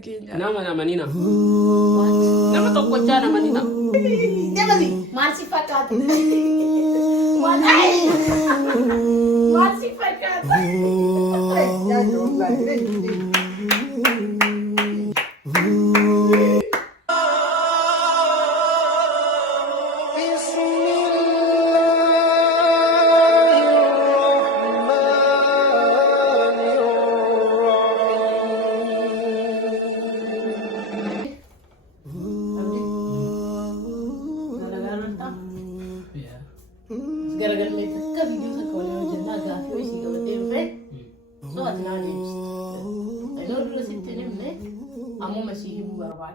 Nama manina. Nama tokkocha nama manina. Namani maal si fakkaata? Maal si fakkaata? Gara-gara mereka ke video sekolah yang jenah gafi isi kalau tempe, so atna lemes. Kalau dulu situ nemne, amu masih ibu berbat,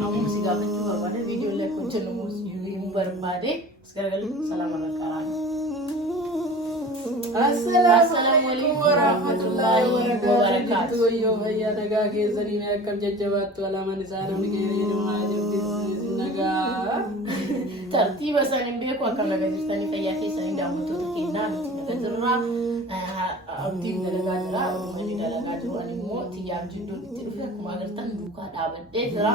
amu masih gafi tu berbat. Video lek kucing numus ibu berbat. Sekarang salam alaikum. Assalamualaikum warahmatullahi wabarakatuh. Yo भैया नगा के जरिए कब जज्जबात तो अलामा निसार में के लिए Naga Tertiba sanin beku akan laga jirtani kaya ke sanin da mutu take na daga dirra abdim da laga dira wani da laga dira ani mo tiyam jiddo tirfe kuma gartan duka da badde dira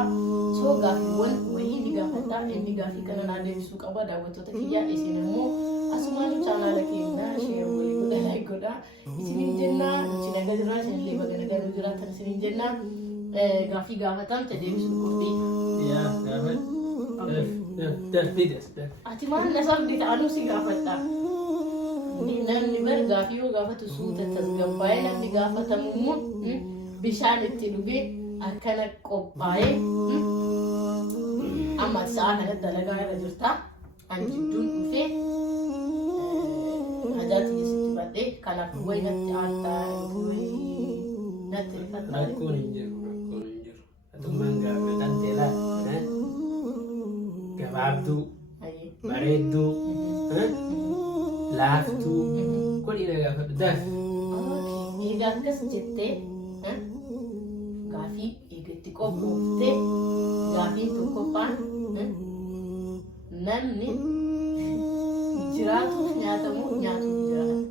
so ga won wani diga fata en diga fi kana na da su kaba da mutu take ya isine mo asmanu chana lake na she wali guda lai guda isinin jenna chinaga dira shin le baga naga dira tan sinin jenna gafi gafatan ta de su kurdi Ya, dapat. Dah beda. Ati mana nasab di anu si gafata. Di namni bar gafiyo gafatu suuta tasgabbaye namni gafata mummu bishaan itti dhuge akkana qophaa'e amma sa'a kanatti dalagaa irra jirta. Ani jidduun dhufee hajaati keessatti badhee kanaaf wayi natti aartaa wayi natti rifataa. Rakkoon hin jiru. Atummaan gaafatan teelaa. Gabaabduu, bareedduu, laaftuu, kun ina gaafadhu daa. Egaa akkas jettee gaafii eegatti qophooftee gaafiin tokkoffaan namni jiraatuuf nyaatamu nyaatuuf jiraata.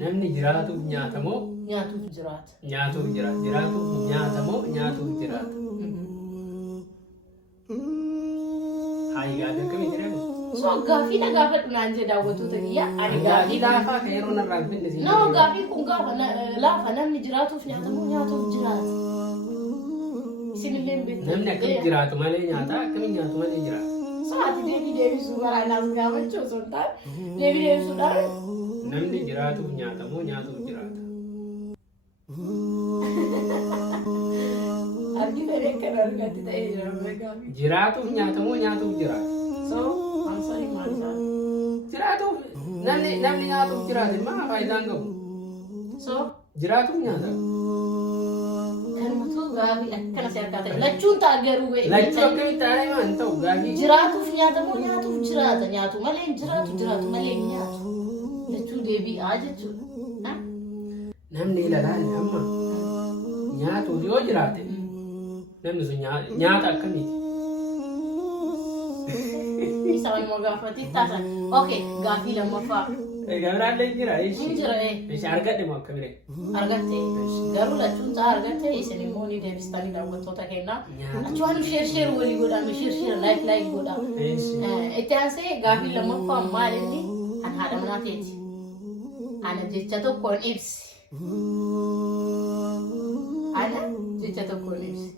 Namni jiraatuuf nyaatamoo Nyaatuuf jiraata. nyaatuuf jiraata. Jiraatuuf nyaatamoo nyaatuuf jiraata. Haa yaada akkamii jedhamu? So gaafii na gaafadhu naan jedha daawwattoota kiyya. Ani gaafii laafaa kan yeroo narraa finne siin. No gaafiin kun gaafa laafa namni jiraatuuf nyaatamu nyaatuuf jiraata. Isinillee hin beektan. Namni akkamitti jiraatu malee nyaata akkamitti nyaatu malee jiraata. So ati deebisuu baraanaaf gaafachuu osoo hin taane deebisuudhaan Namni jiraatuuf nyaatamoo nyaatuuf jiraata. argitanii kan argatti ta'ee jira gaafii. Jiraatuuf nyaatamoo nyaatuuf jiraata. So ansari maal isaan? Jiraatuuf namni nyaatuuf jiraate maa faayidaan qabu? So Jiraatuuf nyaata. kanumatu gaafii akkana si harkaa ta'e lachuun ta'a garuu ba'e. Lachuu akkamitti taa'ee maan ta'u gaafii. Jiraatuuf nyaatamu nyaatuuf jiraata nyaatu malee hin jiraatu malee hin nyaatu. Lachuu deebi'aa jechuudha. Namni ilaalaa amma nyaatuuf yoo jiraate namni sun nyaata akkamiiti? Isa walumaa gaafatti taasisan. Okay, gaafii lammaffaa. Gabraallee jira Hin jira Ishi argadhe moo akkamire? argatte garuu lachuun ta'a argatte isin immoo ni deebistanii daawwattoota kennaa. Achuwaan sheer walii godhaa sheer laayik godhaa. Itti aansee gaafii lammaffaa maal inni an haadha manaa ta'eeti. Ana jecha tokkoon ibsi. Ana jecha tokkoon ibsi.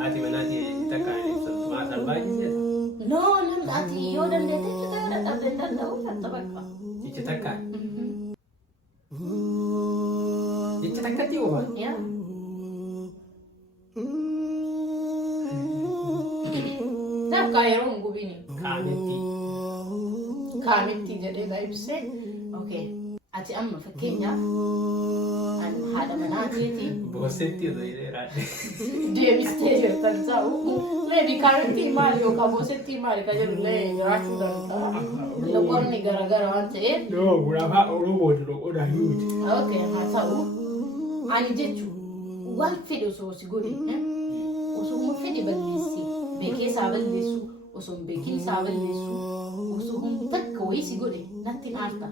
Haati manaati takka ibsatu maa salphaachise? No, namni ati yoo dandeette jecha yoo dadhabde hin danda'u latta bakka. Jecha takka. Jecha takkatti yoo waan? Yaa. Takka yeroo hin gubini. Kaamitti jedhee na ibse. Okay. Ati amma fakkeenyaaf an haadha manaateeti. Boosetti osoo ilaadhe. Deebistee jirtan ta'u. Leebi kaamitti maali yookaan boosetti maali ka jedhullee jiraachuu danda'a. Loqonni garaagara waan ta'eef. Yoo gurafaa Oromooti loqodaa yuuti. Okay, haa ta'u. Ani jechuun waan fedhe osoo si godhe osoo fedhe balleessi beekee isaa balleessu osoo beekin isaa balleessu osoo takka wayii si godhe natti naarta.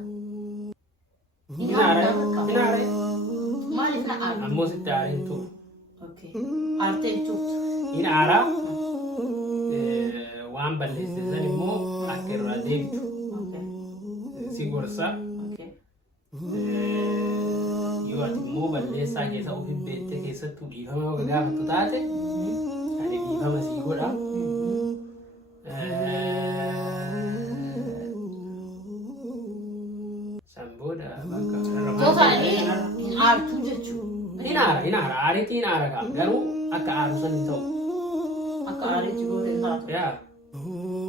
Minaare. ammoo sitti aariin tu. Aartee jechuudha. Inni aaraa waan balleesse san immoo akka irraa deebitu si gorsa. Yoo ati immoo balleessaa keessa ofii beektee keessattuu dhiifama yoo gaafattu taate ani dhiifama sii godha. Booda bakka aartuu jechuudha. Hin aara. Aariitti hin aara kaa. Garuu akka aaru san hin ta'u. Akka aariitti godhee taatu. Yaa.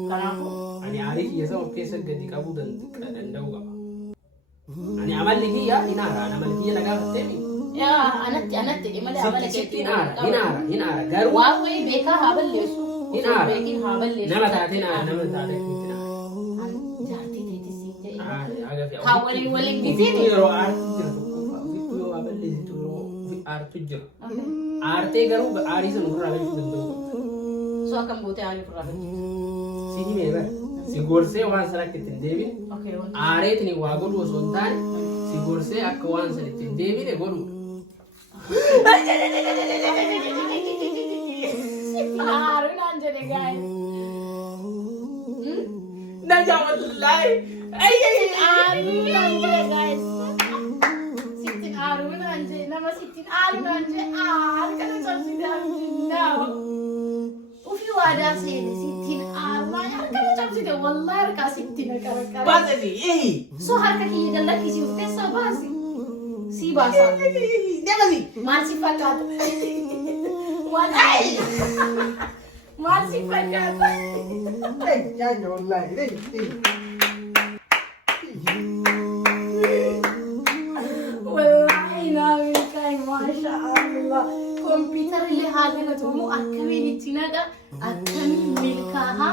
Kanaafuu. Ani aarii kiyya isa of keessa gadi qabuu danda'u qaba. Ani amalli kiyya hin aara. Amalli kiyya na gaafattee mi? Yaa anatti malee amala keetti hin aara. Garuu. Waan wayii beekaa haa balleessu. Hin aara. Beekiin haa balleessu. Nama taatee nama taatee hin aara. Waliin bitiin yeroo aartii jira tokkoffaa ofitti yoo waa balleessitu yeroo aartu jira. Aartee garuu aarii sana ofirraa galchuu danda'u. So akkam gootee aarii ofirraa galchuu? Si himee bara. Si gorsee waan sana akka ittiin deebine. Aareetiin waa godhu osoo hin taane si gorsee akka waan sana ittiin deebine godhu. Aarii naan jedhe gaa'e. Najaa wallaahi. Sittin aaruunaan jee nama sittin aaruunaan jee harkana cabsite ufii waadaa seene sittin aaruunaan harkana cabsite wallahi harkaa sittin qarqara. Baasanii so harka kiyya dallakkisii of keessaa baasi. Sii baasaa. deemasi. Maal si fakkaata? Maal si fakkaata? Nyaanyi wallaahi. Wallahi naami kai masha Allah. Komputer ile haala tumu akkamiin itti naqa akkamiin milkaaha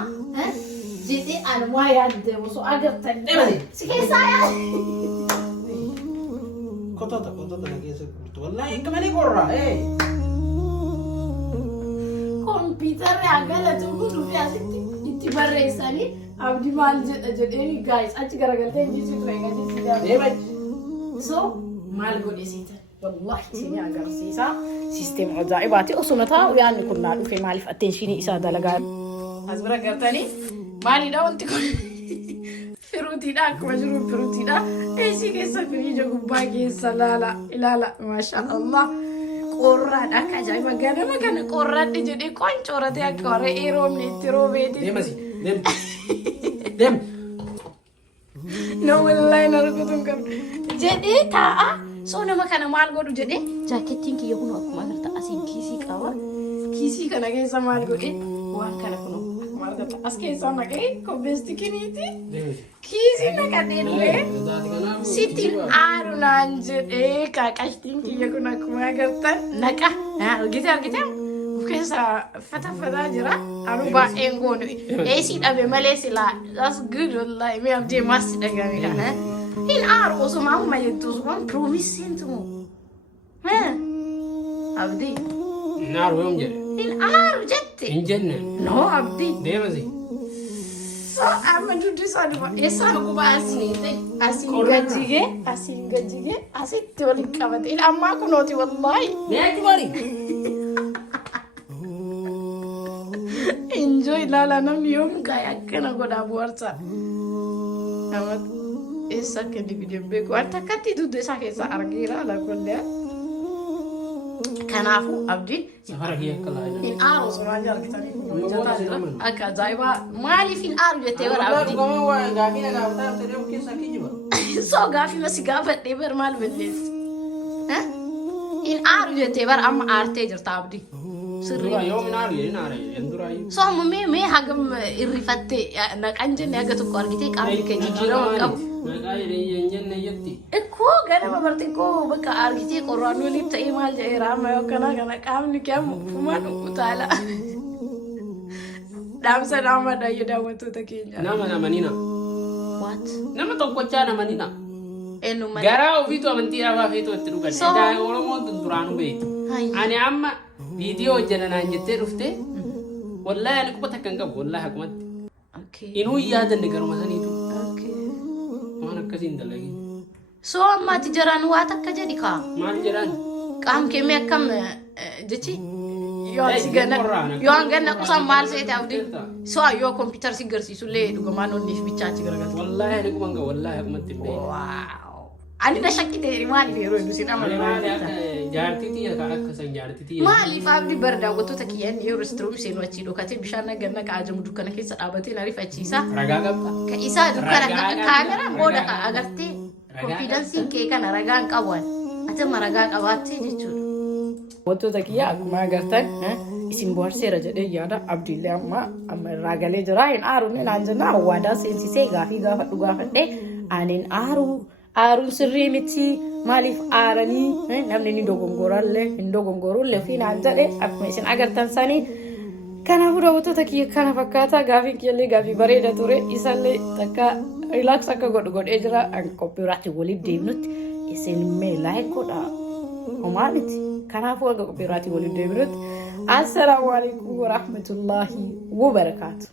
jedhee anwaa yaaddeemu so agartan. Si keessaa yaadde. Kotota na keessa gurtu wallaahi akka malee qorraa. Komputerri hagala tumu dhufi asitti itti barreessanii abdii maal jedha jedhee guys achi garagaltee injisiitu eegalee si gaafa. So maal godhesiita wallahi isin agarsiisa sisteema ajaa'ibaati osuma taa'u yaadni kun naa dhufe maaliif attentionii isaa dalagaa as bira gartanii maalidha wanti kun firuutiidha akkuma jiru firuutiidha eesii keessa firiija gubbaa keessa ilaala maasha Allah qorraadha akka ajaa'iba ganama kana qorraadhi jedhee qoncooratee akka warra eeroomne itti roobeeti. Deemasi deem. No wallahi narkutun qabdu jedhee taa'a. So nama kana maal godhu jedhee jaakettiin kiyya kun akkuma agarta asiin kiisii qaba. Kiisii kana keessa maal godhe waan kana kun maal godha as keessa naqee kopheesti kiniiti. Kiisii naqadhee dhufee sittiin aarunaan jedhee kaaqashtiin kiyya kun akkuma agartan naqa. Argite keessa fata jira anu baay'een goonu eesii dhabe malee silaa that's good wallahi mee abdii maasti dhagameedha. In aaru osuma amma jettu osuma promising tumu. Abdi. In aaru yoom jedhe? In aaru jette. Hin jenne. No abdi. Deemasi. So amma duddu isaa dhufa. Eessaa guba asiin gajjige asitti waliin qabate. In ammaa kunooti wallahi. Meeqi bari? Enjoy lala namni yoom gaa'e akkana godhaa bohaarsa. Essa che di video beeku wanta akkatti duddu isaa keessaa argeera lakollee. Kanaafu abdi safara kiyya akka laayina. In aaru suuraa argitanii hojjetaa jira. Akka ajaa'ibaa maaliif in aaru jettee bara abdi. Gaafii na gaafataa ta'ee of keessaa kijiba. So gaafii masi gaafadhee bara maal balleessi. In aaru jettee bara amma aartee jirta abdi. Sirrii. Yoo minaaru jedhin aara enduraayi. So amma mee hagam irrifattee naqan jenne haga tokko argitee qaamni kee jijjiirama qabu. Maqaa jedhee jenne jetti. Ikkoo ganama bartee koo bakka argitee qorraan waliif ta'ee maal jedheera amma yoo kana qaamni kee amma fumaan utaala. Dhaamsa nama dhayyee daawwattoota keenya. Nama namanina. What? Nama tokkochaa namanina. Eenyummaa. Garaa ofiitu amantii dhabaa feetu itti dhugan. Egaa Oromoon duraanuu beektu. Ani amma viidiyoo hojjetanaan jettee dhufte wallahi ani quba takkan qabu wallahi hakumatti. Inuu yaadanne garuma saniitu. Waan akkasiin dalagin. So amma ati jaraan waa takka jedhi kaa. Maal jedhaan? قام كمية كم جتي يوان سيجنا يوان جنا قصام مال سيت أودي سوا يو كمبيوتر سيجر سيسولي دوغمانو نيش بيتشاتي كرغات والله أنا كمان والله أنا متبي واو أنا نشكي ده مالي في روي بسينا مالي جارتي تي كأك سن جارتي تي مالي فابدي بردا وتو تكيان يورستروم سين واتشيلو كاتي بشارنا جنا كعجم دوكنا كيس أبتي نعرف أتشيسا رجع كم كيسا دوكنا كاميرا مودا كأغرتي confidence كيكا نرجع كوان أتى مرجع كواتي جتشو وتو تكيا أكما أغرتن isin borsera jade yada abdillah amma ragale jarain aru ne nanjana wada sensi se gafi gafa duga fande anin aru sirri miti malif arani namne ni dogongorolle fi nanjade akma isin agartan sani kana huda wato takiya kana fakata gafi kiyale gafi bareda ture isalle taka relax akka god ejra an copyright woli debnut isin me like koda omaliti kana fu aga copyright woli debnut السلام عليكم ورحمة الله وبركاته.